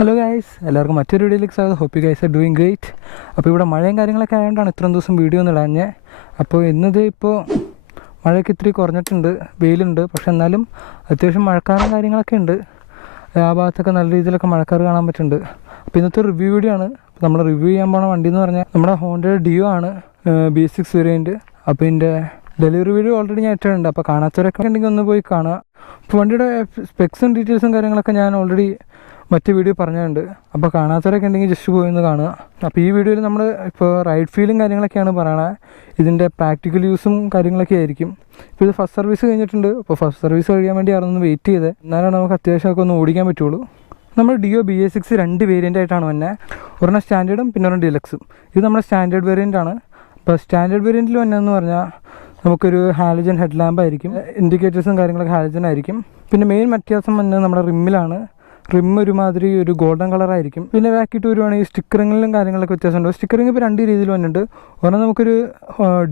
Hello guys, എല്ലാവർക്കും മറ്റൊരു വീഡിയോയിലേക്ക് സ്വാഗതം. Hope you guys are doing great. അപ്പോൾ ഇവിടെ മഴയും കാര്യങ്ങളൊക്കെ ആയതുകൊണ്ടാണ് ഇത്രയും ദിവസം വീഡിയോ ഒന്നും ഇടാഞ്ഞ്. അപ്പോൾ ഇന്നത് ഇപ്പോൾ മഴയൊക്കെ ഇത്തിരി കുറഞ്ഞിട്ടുണ്ട്, വെയിലുണ്ട്. പക്ഷെ എന്നാലും അത്യാവശ്യം മഴക്കാറും കാര്യങ്ങളൊക്കെ ഉണ്ട്. ആ ഭാഗത്തൊക്കെ നല്ല രീതിയിലൊക്കെ മഴക്കാറ് കാണാൻ പറ്റുന്നുണ്ട്. അപ്പോൾ ഇന്നത്തെ റിവ്യൂ വീഡിയോ ആണ്. നമ്മൾ റിവ്യൂ ചെയ്യാൻ പോണ വണ്ടി എന്ന് പറഞ്ഞാൽ നമ്മുടെ ഹോണ്ടയുടെ ഡിയോ ആണ്, B6 വേരിയൻറ്റ്. അപ്പോൾ ഇതിൻ്റെ ഡെലിവറി വീഡിയോ ഓൾറെഡി ഞാൻ ഇട്ടിട്ടുണ്ട്. അപ്പോൾ കാണാത്തവരൊക്കെ ഉണ്ടെങ്കിൽ ഒന്ന് പോയി കാണുക. അപ്പോൾ വണ്ടിയുടെ സ്പെക്സും ഡീറ്റെയിൽസും കാര്യങ്ങളൊക്കെ ഞാൻ ഓൾറെഡി മറ്റു വീഡിയോ പറഞ്ഞിട്ടുണ്ട്. അപ്പോൾ കാണാത്തവരൊക്കെ ഉണ്ടെങ്കിൽ ജസ്റ്റ് പോയി ഒന്ന് കാണുക. അപ്പോൾ ഈ വീഡിയോയിൽ നമ്മൾ ഇപ്പോൾ റൈഡ് ഫീലും കാര്യങ്ങളൊക്കെയാണ് പറയണത്. ഇതിൻ്റെ പ്രാക്ടിക്കൽ യൂസും കാര്യങ്ങളൊക്കെ ആയിരിക്കും. ഇപ്പോൾ ഇത് ഫസ്റ്റ് സർവീസ് കഴിഞ്ഞിട്ടുണ്ട്. അപ്പോൾ ഫസ്റ്റ് സർവീസ് കഴിയാൻ വേണ്ടി ആയിരുന്നു വെയിറ്റ് ചെയ്തത്. എന്നാലാണ് നമുക്ക് അത്യാവശ്യമൊക്കെ ഒന്ന് ഓടിക്കാൻ പറ്റുള്ളൂ. നമ്മൾ ഡിയോ BS6 2 വേരിയൻ്റ് ആയിട്ടാണ് വന്നെ. ഒരെണ്ണം സ്റ്റാൻഡേർഡും പിന്നെ ഒരെണ്ണം ഡീലക്സും. ഇത് നമ്മുടെ സ്റ്റാൻഡേർഡ് വേരിയൻ്റ് ആണ്. അപ്പോൾ സ്റ്റാൻഡേർഡ് വേരിയൻറ്റിൽ വന്നതെന്ന് പറഞ്ഞാൽ നമുക്കൊരു ഹാലജൻ ഹെഡ് ലാമ്പ് ആയിരിക്കും, ഇൻഡിക്കേറ്റേഴ്സും കാര്യങ്ങളൊക്കെ ഹാലജൻ ആയിരിക്കും. പിന്നെ മെയിൻ വ്യത്യാസം വന്നത് നമ്മുടെ റിമ്മിലാണ്. റിം ഒരുമാതിരി ഒരു ഗോൾഡൻ കളറായിരിക്കും. പിന്നെ ബാക്കിയിട്ട് വരുവാണെങ്കിൽ സ്റ്റിക്കറിങ്ങിലും കാര്യങ്ങളൊക്കെ വ്യത്യാസമുണ്ട്. സ്റ്റിക്കറിങ് ഇപ്പോൾ രണ്ട് രീതിയിൽ വന്നിട്ടുണ്ട്. ഒരെണ്ണം നമുക്കൊരു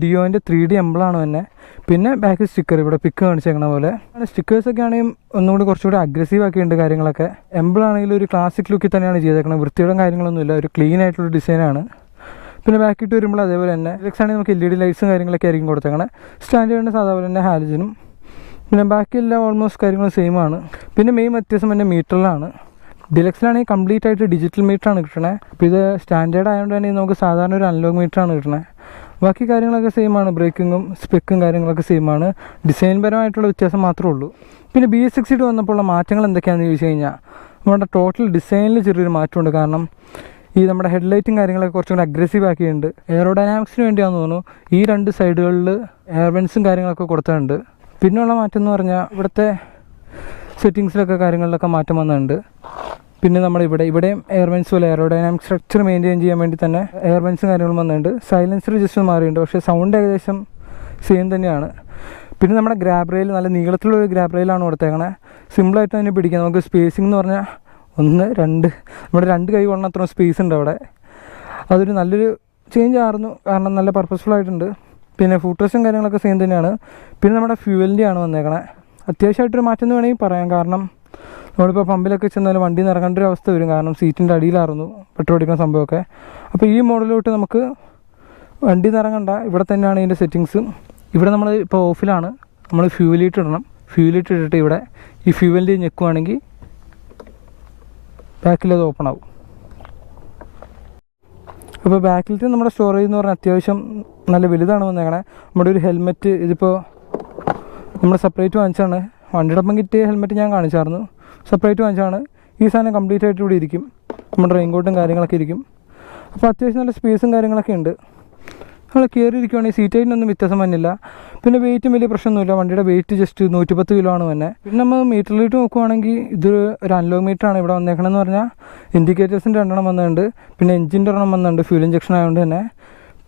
ഡിയോൻ്റെ 3D എംബ്ലമാണ് തന്നെ. പിന്നെ ബാക്ക് സ്റ്റിക്കർ ഇവിടെ പിക്ക് കാണിച്ചേക്കണ പോലെ. സ്റ്റിക്കേഴ്സൊക്കെ ആണെങ്കിൽ ഒന്നുകൂടി കുറച്ചുകൂടി അഗ്രസീവ് ആക്കിയിട്ടുണ്ട് കാര്യങ്ങളൊക്കെ. എംബ്ലാണെങ്കിൽ ഒരു ക്ലാസിക് ലുക്കിൽ തന്നെയാണ് ചെയ്തേക്കുന്നത്. വൃത്തിയുടെ കാര്യങ്ങളൊന്നുമില്ല, ഒരു ക്ലീൻ ആയിട്ടുള്ള ഡിസൈനാണ്. പിന്നെ ബാക്കിയിട്ട് വരുമ്പോൾ അതേപോലെ തന്നെ ലെക്സ് ആണെങ്കിൽ നമുക്ക് LED ലൈറ്റ്സും കാര്യങ്ങളൊക്കെ ആയിരിക്കും കൊടുത്തേക്കണേ. സ്റ്റാൻഡേർഡിന് സാധാരണ തന്നെ ഹാലജനും. പിന്നെ ബാക്കിയെല്ലാം ഓൾമോസ്റ്റ് കാര്യങ്ങളും സെയിം ആണ്. പിന്നെ മെയിൻ വ്യത്യാസം തന്നെ മീറ്ററിലാണ്. ഡിലക്സിലാണെങ്കിൽ കംപ്ലീറ്റ് ആയിട്ട് ഡിജിറ്റൽ മീറ്ററാണ് കിട്ടണേ. അപ്പോൾ ഇത് സ്റ്റാൻഡേർഡ് ആയതുകൊണ്ട് തന്നെ നമുക്ക് സാധാരണ ഒരു അനലോഗ് മീറ്ററാണ് കിട്ടണേ. ബാക്കി കാര്യങ്ങളൊക്കെ സെയിം ആണ്. ബ്രേക്കിങ്ങും സ്പെക്കും കാര്യങ്ങളൊക്കെ സെയിം ആണ്. ഡിസൈൻ പരമായിട്ടുള്ള വ്യത്യാസം മാത്രമേ ഉള്ളൂ. പിന്നെ BS6 വന്നപ്പോഴുള്ള മാറ്റങ്ങൾ എന്തൊക്കെയാണെന്ന് ചോദിച്ചു കഴിഞ്ഞാൽ നമ്മുടെ ടോട്ടൽ ഡിസൈനിൽ ചെറിയൊരു മാറ്റമുണ്ട്. കാരണം ഈ നമ്മുടെ ഹെഡ്ലൈറ്റും കാര്യങ്ങളൊക്കെ കുറച്ചും കൂടി അഗ്രസീവ് ആക്കിയിട്ടുണ്ട്. എയറോഡൈനാമിക്സിന് വേണ്ടിയാണെന്ന് തോന്നുന്നു ഈ രണ്ട് സൈഡുകളിൽ എയർ വെൻസും കാര്യങ്ങളൊക്കെ കൊടുത്തിട്ടുണ്ട്. പിന്നെയുള്ള മാറ്റം എന്ന് പറഞ്ഞാൽ ഇവിടുത്തെ സെറ്റിങ്സിലൊക്കെ കാര്യങ്ങളിലൊക്കെ മാറ്റം വന്നിട്ടുണ്ട്. പിന്നെ ഇവിടെയും എയർ വെൻസ് പോലെ എയറോഡൈനാമിക് സ്ട്രക്ചർ മെയിൻറ്റെയിൻ ചെയ്യാൻ വേണ്ടി തന്നെ എയർ വെൻസും കാര്യങ്ങളും വന്നിട്ടുണ്ട്. സൈലൻസർ ജസ്റ്റ് മാറിയിട്ടുണ്ട്, പക്ഷേ സൗണ്ട് ഏകദേശം സെയിം തന്നെയാണ്. പിന്നെ നമ്മുടെ ഗ്രാബ് റെയിൽ നല്ല നീളത്തിലുള്ളൊരു ഗ്രാബ് റെയിലാണ് കൊടുത്തേക്കണേ. സിമ്പിളായിട്ട് തന്നെ പിടിക്കാം. നമുക്ക് സ്പേസിംഗ് എന്ന് പറഞ്ഞാൽ 1, 2 നമ്മുടെ 2 കൈ കൊള്ളുന്ന അത്ര സ്പേസ് ഉണ്ട് അവിടെ. അതൊരു നല്ലൊരു ചേഞ്ച് ആയിരുന്നു, കാരണം നല്ല പർപ്പസ്ഫുൾ ആയിട്ടുണ്ട്. പിന്നെ ഫൂട്ടേഴ്സും കാര്യങ്ങളൊക്കെ സെയിം തന്നെയാണ്. പിന്നെ നമ്മുടെ ഫ്യൂവലിൻ്റെയാണ് വന്നേക്കണേ. അത്യാവശ്യമായിട്ടൊരു മാറ്റം എന്ന് വേണമെങ്കിൽ പറയാം. കാരണം നമ്മളിപ്പോൾ പമ്പിലൊക്കെ ചെന്നാലും വണ്ടി നിറങ്ങേണ്ട ഒരു അവസ്ഥ വരും. കാരണം സീറ്റിൻ്റെ അടിയിലായിരുന്നു പെട്രോൾ അടിക്കുന്ന സംഭവമൊക്കെ. അപ്പോൾ ഈ മോഡലിലോട്ട് നമുക്ക് വണ്ടി നിറങ്ങണ്ട, ഇവിടെ തന്നെയാണ് ഇതിൻ്റെ സെറ്റിങ്സ്. ഇവിടെ നമ്മൾ ഇപ്പോൾ ഓഫിലാണ്. നമ്മൾ ഫ്യൂവലിട്ട് ഇടണം. ഫ്യൂവലിട്ട് ഇട്ടിട്ട് ഇവിടെ ഈ ഫ്യൂവലിൻ്റെ ഞെക്കുവാണെങ്കിൽ ബാക്കിലത് ഓപ്പൺ ആവും. അപ്പോൾ ബാക്കിലത്തെ നമ്മുടെ സ്റ്റോറേജ് എന്ന് പറഞ്ഞാൽ അത്യാവശ്യം നല്ല വലുതാണ് വന്നേക്കണേ. നമ്മുടെ ഒരു ഹെൽമെറ്റ് ഇതിപ്പോൾ നമ്മൾ സെപ്പറേറ്റ് വാങ്ങിച്ചാണ്. വണ്ടിയുടെ ഒപ്പം കിട്ടിയ ഹെൽമെറ്റ് ഞാൻ കാണിച്ചായിരുന്നു. സെപ്പറേറ്റ് വാങ്ങിച്ചാണ്. ഈ സാധനം കംപ്ലീറ്റ് ആയിട്ട് ഇവിടെ ഇരിക്കും. നമ്മുടെ റെയിൻകോട്ടും കാര്യങ്ങളൊക്കെ ഇരിക്കും. അപ്പോൾ അത്യാവശ്യം നല്ല സ്പേസും കാര്യങ്ങളൊക്കെ ഉണ്ട്. നമ്മൾ കയറി ഇരിക്കുവാണെങ്കിൽ സീറ്റ് ഹൈറ്റിനൊന്നും വ്യത്യാസം വന്നില്ല. പിന്നെ വെയിറ്റും വലിയ പ്രശ്നമൊന്നുമില്ല. വണ്ടിയുടെ വെയിറ്റ് ജസ്റ്റ് 110 കിലോ ആണ് തന്നെ. പിന്നെ നമ്മൾ മീറ്ററിലിട്ട് നോക്കുവാണെങ്കിൽ ഇത് ഒരു അനലോഗ് മീറ്ററാണ് ഇവിടെ വന്നേക്കണമെന്ന് പറഞ്ഞാൽ. ഇൻഡിക്കേറ്റേഴ്സിൻ്റെ 2 വന്നിട്ടുണ്ട്. പിന്നെ എഞ്ചിൻ്റെ 1 വന്നിട്ടുണ്ട്, ഫ്യൂൽ ഇഞ്ചക്ഷൻ ആയതുകൊണ്ട് തന്നെ.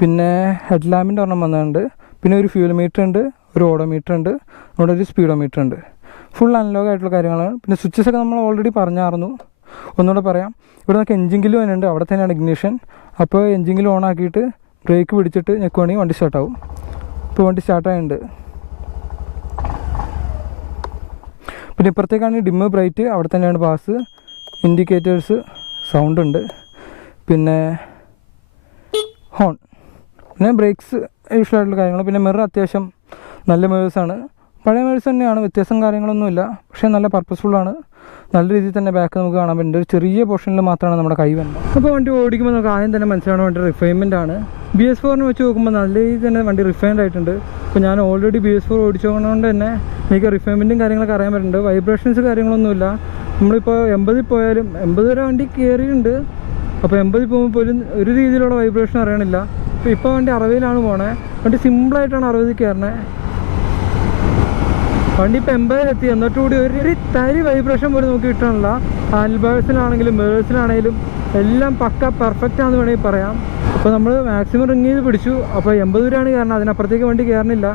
പിന്നെ ഹെഡ് ലാമ്പിൻ്റെ 1 വന്നിട്ടുണ്ട്. പിന്നെ ഒരു ഫ്യൂൽ മീറ്റർ ഉണ്ട്, ഒരു ഓഡോമീറ്റർ ഉണ്ട്, അവിടെ ഒരു സ്പീഡോമീറ്റർ ഉണ്ട്. ഫുൾ അനലോഗ് ആയിട്ടുള്ള കാര്യങ്ങളാണ്. പിന്നെ സ്വിച്ചസൊക്കെ നമ്മൾ ഓൾറെഡി പറഞ്ഞായിരുന്നു, ഒന്നുകൂടെ പറയാം. ഇവിടെ നമുക്ക് എഞ്ചിൻ ഗില്ല് വരുന്നുണ്ട്, അവിടെ തന്നെയാണ് ഇഗ്നിഷൻ. അപ്പോൾ എഞ്ചിൻ ഗില്ല് ഓൺ ആക്കിയിട്ട് ബ്രേക്ക് പിടിച്ചിട്ട് ഞെക്കുവാണെങ്കിൽ വണ്ടി സ്റ്റാർട്ടാവും. ഇപ്പോൾ വണ്ടി സ്റ്റാർട്ടായിട്ടുണ്ട്. പിന്നെ ഇപ്പുറത്തേക്കാണെങ്കിൽ ഡിമ്മ് ബ്രൈറ്റ് അവിടെ തന്നെയാണ് പാസ്. ഇൻഡിക്കേറ്റേഴ്സ്, സൗണ്ട് ഉണ്ട്. പിന്നെ ഹോൺ, പിന്നെ ബ്രേക്സ് യൂഷ്വലായിട്ടുള്ള കാര്യങ്ങൾ. പിന്നെ മിറർ അത്യാവശ്യം നല്ല മിറേഴ്സാണ്. പഴയ മിറേഴ്സ് തന്നെയാണ്, വ്യത്യാസം കാര്യങ്ങളൊന്നുമില്ല. പക്ഷേ നല്ല പർപ്പസ്ഫുള്ളാണ്. നല്ല രീതിയിൽ തന്നെ ബാക്ക് നമുക്ക് കാണാൻ പറ്റുന്നുണ്ട്. ഒരു ചെറിയ പോർഷനിൽ മാത്രമാണ് നമ്മുടെ കൈ വരുന്നത്. അപ്പോൾ വണ്ടി ഓടിക്കുമ്പോൾ നമുക്ക് ആദ്യം തന്നെ മനസ്സിലാവുന്ന വണ്ടി റിഫൈൻമെൻ്റ് ആണ്. BS4 വെച്ച് നോക്കുമ്പോൾ നല്ല രീതിയിൽ തന്നെ വണ്ടി റിഫൈൻഡ് ആയിട്ടുണ്ട്. അപ്പോൾ ഞാൻ ഓൾറെഡി BS4 ഓടിച്ചുകൊണ്ട് തന്നെ എനിക്ക് റിഫൈൻമെൻറ്റും കാര്യങ്ങളൊക്കെ അറിയാൻ പറ്റുന്നുണ്ട്. വൈബ്രേഷൻസ് കാര്യങ്ങളൊന്നുമില്ല. നമ്മളിപ്പോൾ 80 പോയാലും 80 വരെ വണ്ടി കയറിയിട്ടുണ്ട്. അപ്പോൾ 80 പോകുമ്പോൾ പോലും ഒരു രീതിയിലുള്ള വൈബ്രേഷൻ അറിയണില്ല. ഇപ്പോൾ വണ്ടി 60-ലാണ് പോണേ. വണ്ടി സിമ്പിളായിട്ടാണ് 60 കയറണേ. വണ്ടി ഇപ്പോൾ 80-ലെത്തി, എന്നിട്ട് കൂടി ഒരു തരി വൈബ്രേഷൻ പോലും നമുക്ക് കിട്ടണില്ല. ഹാൻഡിൽ ബാഴ്സിലാണെങ്കിലും മിറേഴ്സിലാണെങ്കിലും എല്ലാം പക്ക പെർഫെക്റ്റ് ആണെന്ന് വേണമെങ്കിൽ പറയാം. അപ്പോൾ നമ്മൾ മാക്സിമം റിങ് ചെയ്ത് പിടിച്ചു. അപ്പോൾ 80 വരെയാണ് കയറണം, അതിനപ്പുറത്തേക്ക് വണ്ടി കയറണില്ല.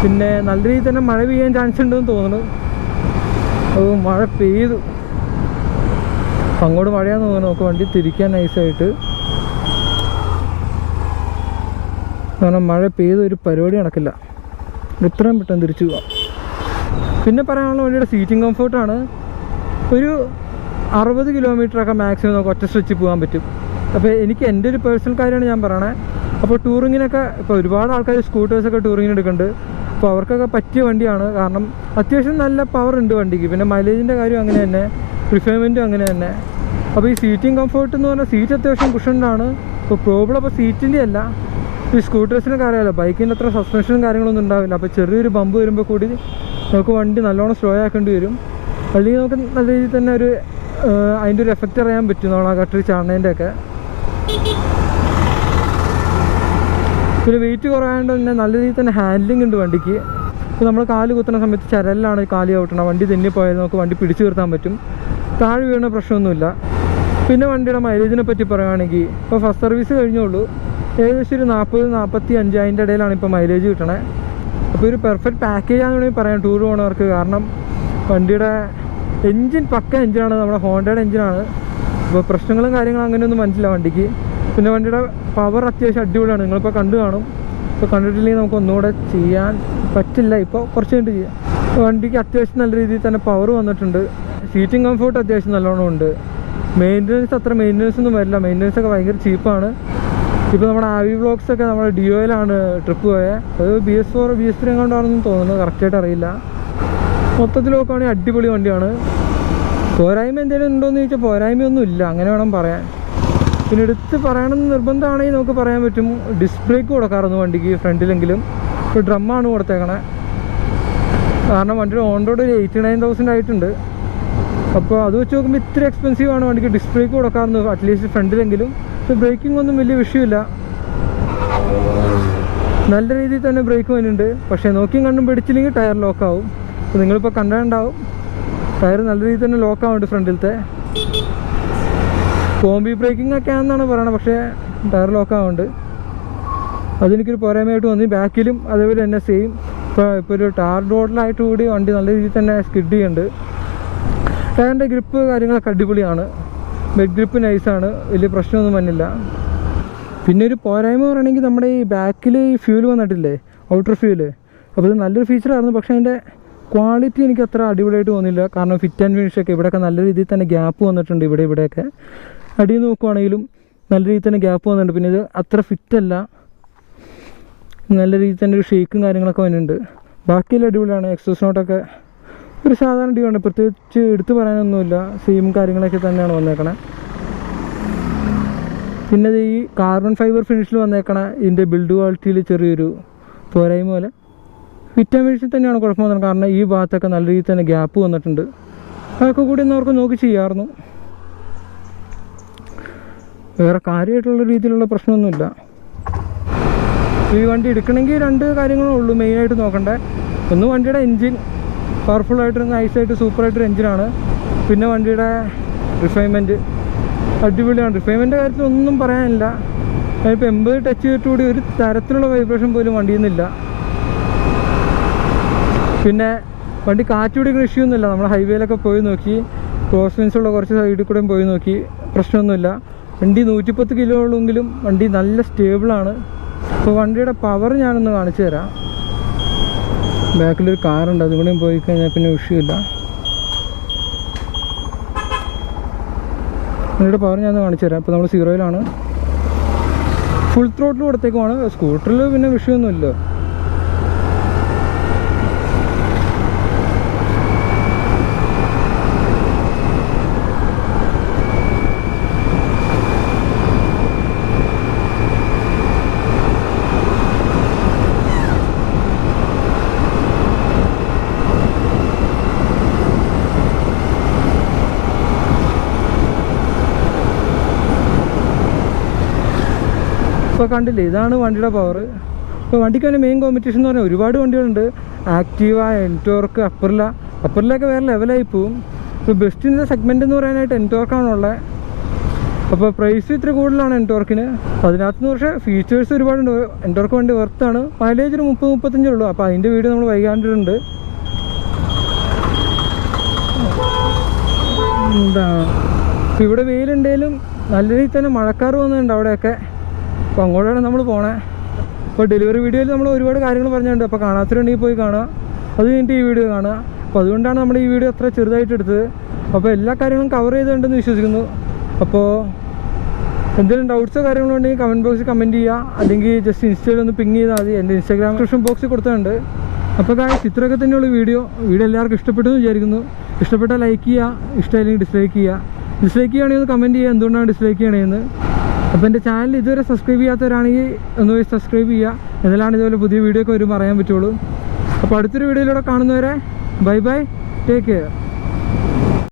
പിന്നെ നല്ല രീതിയിൽ തന്നെ മഴ പെയ്യാൻ ചാൻസ് ഉണ്ടെന്ന് തോന്നുന്നു. അപ്പോൾ മഴ പെയ്തു, അങ്ങോട്ട് മഴയാന്ന് തോന്നുന്നു. നമുക്ക് വണ്ടി തിരിക്കാൻ നൈസായിട്ട്, കാരണം മഴ പെയ്ത് ഒരു പരിപാടി നടക്കില്ല. എത്രയും പെട്ടെന്ന് തിരിച്ചു പോകാം. പിന്നെ പറയാനുള്ള വണ്ടിയുടെ സീറ്റിംഗ് കംഫർട്ടാണ്. ഒരു 60 കിലോമീറ്ററൊക്കെ മാക്സിമം നമുക്ക് ഒറ്റ സ്ട്രെച്ച് പോകാൻ പറ്റും. അപ്പോൾ എനിക്ക് എൻ്റെ ഒരു പേഴ്സണൽ കാര്യമാണ് ഞാൻ പറയണത്. അപ്പോൾ ടൂറിങ്ങിനൊക്കെ ഇപ്പോൾ ഒരുപാട് ആൾക്കാർ സ്കൂട്ടേഴ്സൊക്കെ ടൂറിങ്ങിന് എടുക്കുന്നുണ്ട്. അപ്പോൾ അവർക്കൊക്കെ പറ്റിയ വണ്ടിയാണ്. കാരണം അത്യാവശ്യം നല്ല പവർ ഉണ്ട് വണ്ടിക്ക്. പിന്നെ മൈലേജിൻ്റെ കാര്യം അങ്ങനെ തന്നെ, റിഫൈൻമെൻറ്റും അങ്ങനെ തന്നെ. അപ്പോൾ ഈ സീറ്റിംഗ് കംഫർട്ട് എന്ന് പറഞ്ഞാൽ സീറ്റ് അത്യാവശ്യം കുഷനാണ്. ഇപ്പോൾ പ്രോബ്ലം അപ്പോൾ സീറ്റിൻ്റെ അല്ല, ഈ സ്കൂട്ടേഴ്സിനൊക്കെ അറിയാമല്ലോ, ബൈക്കിൻ്റെ അത്ര സസ്പെൻഷനും കാര്യങ്ങളൊന്നും ഉണ്ടാവില്ല. അപ്പോൾ ചെറിയൊരു ബമ്പ് വരുമ്പോൾ കൂടി നമുക്ക് വണ്ടി നല്ലോണം സ്ലോ ആക്കേണ്ടി വരും. അല്ലെങ്കിൽ നമുക്ക് നല്ല രീതിയിൽ തന്നെ ഒരു അതിൻ്റെ ഒരു എഫക്റ്റ് അറിയാൻ പറ്റും നമ്മൾ ആ കട്ടറി ചാടുന്നതിൻ്റെ ഒക്കെ. പിന്നെ വെയിറ്റ് കുറയാണ്ട് തന്നെ നല്ല രീതിയിൽ തന്നെ ഹാൻഡ്ലിംഗ് ഉണ്ട് വണ്ടിക്ക്. ഇപ്പോൾ നമ്മൾ കാല് കുത്തുന്ന സമയത്ത് ചരലിലാണ് കാല് ചവിട്ടണം. വണ്ടി തെന്നി പോയാൽ നമുക്ക് വണ്ടി പിടിച്ചു നിർത്താൻ പറ്റും. താഴെ വീഴുന്ന പ്രശ്നമൊന്നുമില്ല. പിന്നെ വണ്ടിയുടെ മൈലേജിനെ പറ്റി പറയുകയാണെങ്കിൽ ഇപ്പോൾ ഫസ്റ്റ് സർവീസ് കഴിഞ്ഞുള്ളൂ, ഏകദേശം ഒരു 40-45 അതിൻ്റെ ഇടയിലാണ് ഇപ്പോൾ മൈലേജ് കിട്ടണേ. അപ്പോൾ ഒരു പെർഫെക്റ്റ് പാക്കേജ് ആണെന്ന് വേണമെങ്കിൽ പറയാം ടൂർ പോകുന്നവർക്ക്. കാരണം വണ്ടിയുടെ എൻജിൻ പക്ക എൻജിനാണ്, നമ്മുടെ ഹോണ്ടയുടെ എൻജിനാണ്. അപ്പോൾ പ്രശ്നങ്ങളും കാര്യങ്ങളും അങ്ങനെയൊന്നും മനസ്സില്ല വണ്ടിക്ക്. പിന്നെ വണ്ടിയുടെ പവർ അത്യാവശ്യം അടിപൊളിയാണ്, നിങ്ങളിപ്പോൾ കണ്ടു കാണും. ഇപ്പോൾ കണ്ടിട്ടില്ലെങ്കിൽ നമുക്ക് ഒന്നുകൂടെ ചെയ്യാൻ പറ്റില്ല, ഇപ്പോൾ കുറച്ച് കഴിഞ്ഞിട്ട് ചെയ്യാം. വണ്ടിക്ക് അത്യാവശ്യം നല്ല രീതിയിൽ തന്നെ പവർ വന്നിട്ടുണ്ട്. സീറ്റിംഗ് കംഫർട്ട് അത്യാവശ്യം നല്ലോണം ഉണ്ട്. മെയിൻ്റനൻസ് അത്ര മെയിൻ്റനൻസ് ഒന്നും വരില്ല, മെയിൻ്റനൻസ് ഒക്കെ ഭയങ്കര ചീപ്പാണ്. ഇപ്പോൾ നമ്മുടെ ആവി വ്ളോഗ്സൊക്കെ നമ്മുടെ DOയിലാണ് ട്രിപ്പ് പോയത്. അത് BS4 BS3 എങ്ങാണ്ടാണെന്ന് തോന്നുന്നു, കറക്റ്റായിട്ട് അറിയില്ല. മൊത്തത്തിൽ നോക്കുകയാണെങ്കിൽ അടിപൊളി വണ്ടിയാണ്. പോരായ്മ എന്തെങ്കിലും ഉണ്ടോയെന്ന് ചോദിച്ചാൽ പോരായ്മയൊന്നും ഇല്ല, അങ്ങനെ വേണം പറയാൻ. പിന്നെ എടുത്ത് പറയണമെന്ന് നിർബന്ധമാണെങ്കിൽ നമുക്ക് പറയാൻ പറ്റും, ഡിസ്ക് ബ്രേക്ക് കൊടുക്കാറുണ്ട് വണ്ടിക്ക് ഫ്രണ്ടിലെങ്കിലും. ഇപ്പോൾ ഡ്രമ്മാണ് കൊടുത്തേക്കണേ. കാരണം വണ്ടിയുടെ ഓൺ റോഡ് ഒരു 89,000 ആയിട്ടുണ്ട്. അപ്പോൾ അത് വെച്ച് നോക്കുമ്പോൾ ഇത്ര എക്സ്പെൻസീവാണ് വണ്ടിക്ക് ഡിസ്ക് ബ്രേക്ക് കൊടുക്കാറുണ്ട് അറ്റ്ലീസ്റ്റ് ഫ്രണ്ടിലെങ്കിലും. പക്ഷേ ബ്രേക്കിംഗ് ഒന്നും വലിയ വിഷയമില്ല, നല്ല രീതിയിൽ തന്നെ ബ്രേക്ക് വരുന്നുണ്ട്. പക്ഷേ നോക്കിയും കണ്ടും പിടിച്ചില്ലെങ്കിൽ ടയർ ലോക്കാവും. അപ്പോൾ നിങ്ങളിപ്പോൾ കണ്ടിട്ടുണ്ടാവും ടയർ നല്ല രീതിയിൽ തന്നെ ലോക്കാവുന്നുണ്ട് ഫ്രണ്ടിലത്തെ. കോമ്പി ബ്രേക്കിംഗ് ഒക്കെ ആണെന്നാണ് പറയണത്, പക്ഷേ ടയർ ലോക്കാവുന്നുണ്ട്. അതെനിക്കൊരു പോരായ്മയായിട്ട് തോന്നി. ബാക്കിലും അതേപോലെ തന്നെ സെയിം. ഇപ്പോൾ ഒരു ടാർ റോഡിലായിട്ട് കൂടി വണ്ടി നല്ല രീതിയിൽ തന്നെ സ്കിഡ് ചെയ്യുന്നുണ്ട്. ടയറിൻ്റെ ഗ്രിപ്പ് കാര്യങ്ങളൊക്കെ അടിപൊളിയാണ്, ബെഡ് ഗ്രിപ്പ് നൈസാണ്, വലിയ പ്രശ്നമൊന്നും വന്നില്ല. പിന്നെ ഒരു പോരായ്മ പറയുകയാണെങ്കിൽ നമ്മുടെ ഈ ബാക്കിൽ ഈ ഫ്യൂല് വന്നിട്ടില്ലേ, ഔട്ടർ ഫ്യൂല്, അപ്പോൾ ഇത് നല്ലൊരു ഫീച്ചറായിരുന്നു. പക്ഷേ അതിൻ്റെ ക്വാളിറ്റി എനിക്ക് അത്ര അടിപൊളിയായിട്ട് തോന്നില്ല. കാരണം ഫിറ്റ് ആൻഡ് ഫിനിഷൊക്കെ ഇവിടെയൊക്കെ നല്ല രീതിയിൽ തന്നെ ഗ്യാപ്പ് വന്നിട്ടുണ്ട്. ഇവിടെയൊക്കെ അടിയിൽ നോക്കുവാണെങ്കിലും നല്ല രീതിയിൽ തന്നെ ഗ്യാപ്പ് വന്നിട്ടുണ്ട്. പിന്നെ ഇത് അത്ര ഫിറ്റല്ല, നല്ല രീതിയിൽ തന്നെ ഒരു ഷേക്കും കാര്യങ്ങളൊക്കെ വന്നിട്ടുണ്ട്. ബാക്കിയെല്ലാം അടിപൊളിയാണ്. എക്സോസ് നോട്ടൊക്കെ ഒരു സാധാരണ ഡ്യൂണ്, പ്രത്യേകിച്ച് എടുത്ത് പറയാനൊന്നുമില്ല, സെയിം കാര്യങ്ങളൊക്കെ തന്നെയാണ് വന്നേക്കണേ. പിന്നെ ഈ കാർബൺ ഫൈബർ ഫിനിഷിൽ വന്നേക്കണ ഇതിൻ്റെ ബിൽഡ് ക്വാളിറ്റിയിൽ ചെറിയൊരു പോരായ്മ പോലെ. ഫിറ്റ് ആൻഡ് ഫിനിഷിൽ തന്നെയാണ് കുഴപ്പം വന്നത്. കാരണം ഈ ഭാഗത്തൊക്കെ നല്ല രീതിയിൽ തന്നെ ഗ്യാപ്പ് വന്നിട്ടുണ്ട്. അതൊക്കെ കൂടി ഒന്ന് അവർക്ക് നോക്കി ചെയ്യാമായിരുന്നു. വേറെ കാര്യമായിട്ടുള്ള രീതിയിലുള്ള പ്രശ്നമൊന്നുമില്ല. ഈ വണ്ടി എടുക്കണമെങ്കിൽ 2 കാര്യങ്ങളേ ഉള്ളൂ മെയിനായിട്ട് നോക്കണ്ടേ. ഒന്ന് വണ്ടിയുടെ എൻജിൻ പവർഫുള്ളായിട്ട് നൈസായിട്ട് സൂപ്പറായിട്ടൊരു എൻജിനാണ്. പിന്നെ വണ്ടിയുടെ റിഫൈൻമെൻറ്റ് അടിപൊളിയാണ്. റിഫൈൻമെൻറ്റ് കാര്യത്തിൽ ഒന്നും പറയാനില്ല. അതിപ്പോൾ 80 ടച്ച് ചെയ്തിട്ടുകൂടി ഒരു തരത്തിലുള്ള വൈബ്രേഷൻ പോലും വണ്ടിയിൽ നിന്നില്ല. പിന്നെ വണ്ടി കാറ്റ് പിടിക്കുന്ന ഇഷ്യൂ ഒന്നുമില്ല. നമ്മൾ ഹൈവേയിലൊക്കെ പോയി നോക്കി, ക്രോസ് വിൻസുള്ള കുറച്ച് സൈഡിൽ കൂടെയും പോയി നോക്കി, പ്രശ്നമൊന്നുമില്ല. വണ്ടി 110 കിലോ ഉള്ളെങ്കിലും വണ്ടി നല്ല സ്റ്റേബിളാണ്. അപ്പോൾ വണ്ടിയുടെ പവർ ഞാനൊന്ന് കാണിച്ചു തരാം. ബാക്കിലൊരു കാറുണ്ട്, അതും കൂടെയും പോയി കഴിഞ്ഞാൽ പിന്നെ വിഷയമില്ല. വണ്ടിയുടെ പവർ ഞാൻ കാണിച്ചു തരാം. ഇപ്പോൾ നമ്മൾ 0-യിലാണ്, ഫുൾ ത്രോട്ടിൽ കൊടുത്തേക്കുമാണ്. സ്കൂട്ടറിൽ പിന്നെ വിഷയമൊന്നുമില്ല. ഇപ്പോൾ കണ്ടില്ലേ, ഇതാണ് വണ്ടിയുടെ പവർ. ഇപ്പോൾ വണ്ടിക്ക് തന്നെ മെയിൻ കോമ്പറ്റീഷൻ എന്ന് പറഞ്ഞാൽ ഒരുപാട് വണ്ടികളുണ്ട്. ആക്റ്റീവ, എൻടോർക്ക്, അപ്പറിലൊക്കെ വേറെ ലെവലായി പോവും. ഇപ്പോൾ ബെസ്റ്റ് ഇൻ ദ സെഗ്മെൻറ്റ് എന്ന് പറയാനായിട്ട് എൻടോർക്കാണുള്ളത്. അപ്പോൾ പ്രൈസ് ഇത്ര കൂടുതലാണ് എൻടോർക്കിന്. അതിനകത്ത് പക്ഷേ ഫീച്ചേഴ്സ് ഒരുപാടുണ്ട്. എൻടോർക്ക് വണ്ടി വെർത്താണ്. മൈലേജ് ഒരു 30-35 ഉള്ളൂ. അപ്പോൾ അതിൻ്റെ വീഡിയോ നമ്മൾ വൈകാണ്ടിട്ടുണ്ട്. എന്താ ഇപ്പോൾ ഇവിടെ വെയിലുണ്ടെങ്കിലും നല്ല രീതിയിൽ തന്നെ മഴക്കാർ വന്നിട്ടുണ്ട് അവിടെയൊക്കെ. അപ്പോൾ അങ്ങോട്ടാണ് നമ്മൾ പോണേ. അപ്പോൾ ഡെലിവറി വീഡിയോയിൽ നമ്മൾ ഒരുപാട് കാര്യങ്ങൾ പറഞ്ഞിട്ടുണ്ട്. അപ്പോൾ കാണാത്തവരുണ്ടെങ്കിൽ പോയി കാണുക, അത് കഴിഞ്ഞിട്ട് ഈ വീഡിയോ കാണുക. അപ്പോൾ അതുകൊണ്ടാണ് നമ്മൾ ഈ വീഡിയോ അത്ര ചെറുതായിട്ട് എടുത്തത്. അപ്പോൾ എല്ലാ കാര്യങ്ങളും കവർ ചെയ്തിട്ടുണ്ടെന്ന് വിശ്വസിക്കുന്നു. അപ്പോൾ എന്തെങ്കിലും ഡൗട്ട്സോ കാര്യങ്ങളോ ഉണ്ടെങ്കിൽ കമൻറ്റ് ബോക്സിൽ കമൻറ്റ് ചെയ്യുക, അല്ലെങ്കിൽ ജസ്റ്റ് ഇൻസ്റ്റയിൽ ഒന്ന് പിങ് ചെയ്താൽ മതി. എൻ്റെ ഇൻസ്റ്റാഗ്രാം ഡിസ്ക്രിപ്ഷൻ ബോക്സിൽ കൊടുത്തിട്ടുണ്ട്. അപ്പോൾ ഗായ്സ് ഇത്രയൊക്കെ തന്നെയുള്ള വീഡിയോ എല്ലാവർക്കും ഇഷ്ടപ്പെട്ടു എന്ന് വിചാരിക്കുന്നു. ഇഷ്ടപ്പെട്ടാൽ ലൈക്ക് ചെയ്യുക, ഇഷ്ടമായില്ലെങ്കിൽ ഡിസ്ലൈക്ക് ചെയ്യുക. ഡിസ്ലൈക്ക് ചെയ്യുകയാണെങ്കിൽ ഒന്ന് കമൻറ്റ് ചെയ്യുക എന്തുകൊണ്ടാണ് ഡിസ്ലൈക്ക് ചെയ്യണമെന്ന്. അപ്പോൾ എൻ്റെ ചാനൽ ഇതുവരെ സബ്സ്ക്രൈബ് ചെയ്യാത്തവരാണെങ്കിൽ ഒന്ന് പോയി സബ്സ്ക്രൈബ് ചെയ്യുക. എന്നാലാണ് ഇതുപോലെ പുതിയ വീഡിയോ ഒക്കെ വരുമ്പോൾ അറിയാൻ പറ്റുള്ളൂ. അപ്പോൾ അടുത്തൊരു വീഡിയോയിലൂടെ കാണുന്നവരെ ബൈ ബൈ, ടേക്ക് കെയർ.